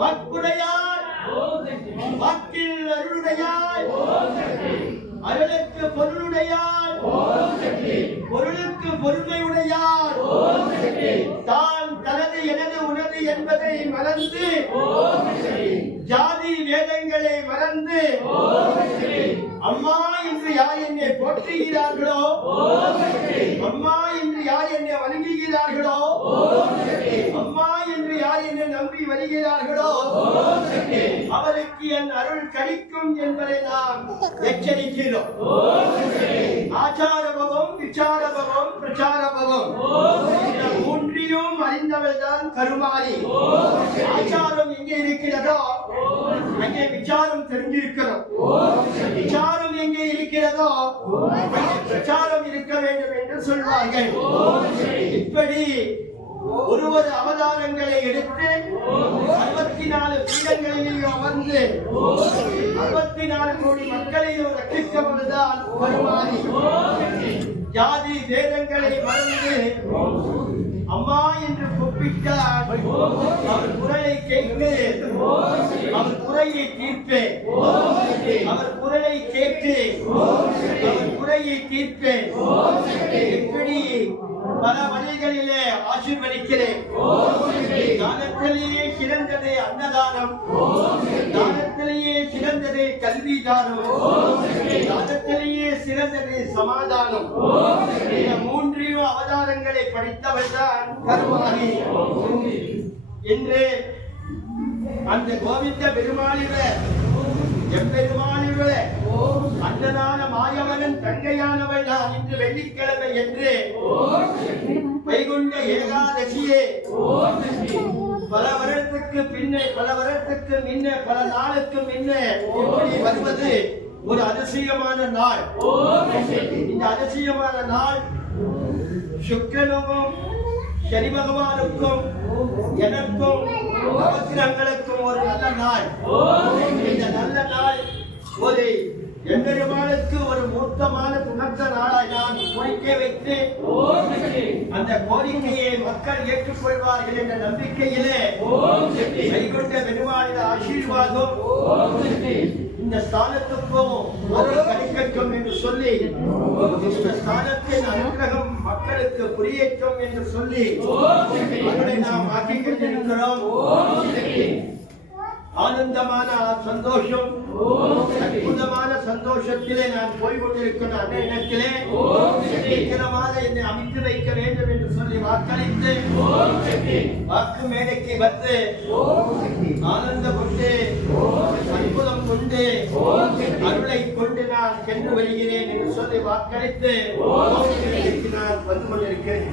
வாக்குடையாய் வாக்கில் அருளுடையாய் அருளுக்கு பொருளுடையாய் பொருளுக்கு பொறுமையுடையார் தான் தனது எனது உனது என்பதை மறந்து ஜாதி வேதங்களை மறந்து அம்மா என்று யார் என்னை போற்றுகிறார்களோ அம்மா என்று யார் என்னை வணங்குகிறார்களோ அம்மா என்று யார் என்னை நம்பி வருகிறார்களோ அவருக்கு என் அருள் கிடைக்கும் என்பதை நாம் எச்சரிக்கிறோம். ஆச்சாரபவம் விசாரபவம் பிரச்சாரபவம் மூன்றியும் அறிந்தவள் தான் கருமாரி. ஆச்சாரம் எங்கே இருக்கிறதோ அங்கே விசாரம் தெரிஞ்சிருக்கிறோம். விசாரம் எங்கே இருக்கிறதோ பிரச்சாரம் இருக்க வேண்டும் என்று சொல்வார்கள். இப்படி ஒருவர் அவதாரங்களை எடுத்து 64 பீடங்களிலேயும் அமர்ந்து 64 கோடி மக்களையும் ரட்சிக்கவதுதான் கருமாரி. ஜாதி வேதங்களை மறந்து அம்மா என்று கூப்பிட்டார். அவர் குரலை கேட்டு அவர் குறையை தீர்ப்பேன். அவர் குரலை கேட்டு அவர் குறையை தீர்ப்பேன். எப்படி பல வழிகளிலே ஆசீர்வதிக்கிறேன். தானத்திலேயே சிறந்ததே அன்னதானம், தானத்திலேயே சிறந்ததே கல்வி தானம், தானத்திலேயே சிறந்ததே சமாதானம். இந்த மூன்றையும் அவதாரங்களை படித்தவள் தான் கருமாரி என்று அந்த கோவிந்த பெருமாளிவ எம்பெருமாளிவ அண்ணனான மாயவனன் தங்கையானவள் தான் இன்று வெள்ளிக்கிழமை என்று வைகுண்ட ஏகாதசியே பல வருடத்துக்கு பின்னே பல நாளுக்கு முன்னே இப்படி வருவது ஒரு அதிசயமான நாள். இந்த அதிசயமான நாள் சுக்கிரனுக்கும் சனி பகவானுக்கும் எனக்கும் நவக்கிரகங்களுக்கும் ஒரு நல்ல நாள். இந்த நல்ல நாள் ஒரு எம்பெருமானுக்கு ஒரு மூர்த்தமான துணக்க நாளாய் நான் கோரிக்கை வைத்து அந்த கோரிக்கையை மக்கள் ஏற்றுக்கொள்வார்கள் என்ற நம்பிக்கையிலே வைகுண்ட பெருமாளின் ஆசீர்வாதம் இந்த ஸ்தானத்துக்கும் கிடைக்கட்டும் என்று சொல்லி இந்த ஸ்தானத்தின் அனுகிரகம் மக்களுக்கு புரியட்டும் என்று சொல்லி அவர்களை நாம் ஆக்கிக் கொண்டிருக்கிறோம். ஆனந்தமான சந்தோஷம், அற்புதமான சந்தோஷத்திலே நான் போய்கொண்டிருக்கிற அந்த இடத்திலே சீக்கிரமாக என்னை அமைத்து வைக்க வேண்டும் என்று சொல்லி வாக்களித்து வாக்கு மேடைக்கு வந்து ஆனந்த கொண்டு அற்புதம் கொண்டு அருளை கொண்டு நான் சென்று வருகிறேன் என்று சொல்லி வாக்களித்து நான் வந்து கொண்டிருக்கிறேன்.